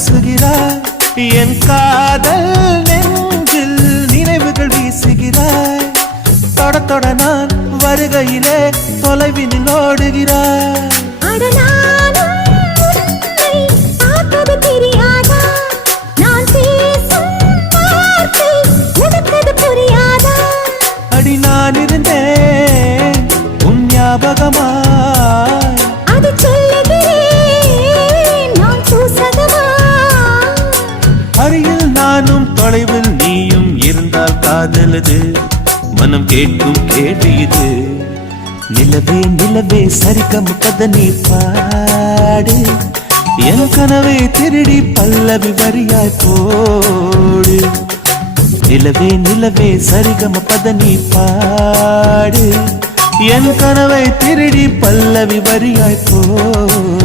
பூசுகிறாய் என் காதல் நெஞ்சில் நினைவுகள் வீசுகிறாய் தொட தொட நான் வருகையிலே தொலைவினில் ஓடுகிறாய் அடி நான் இருந்தேன் உன் ஞாபகமாய் அருகில் நானும் தொலைவில் நீயும் இருந்தால் காதலது மனம் கேட்கும் கேள்வி இது நிலவே நிலவே சரிகம் கதனி பாடு என் கனவை திருடி பல்லவி வரியாய் போடு நிலவே நிலவே சரிகம பதனி பாடு என் கனவை திருடி பல்லவி வரியாய் போ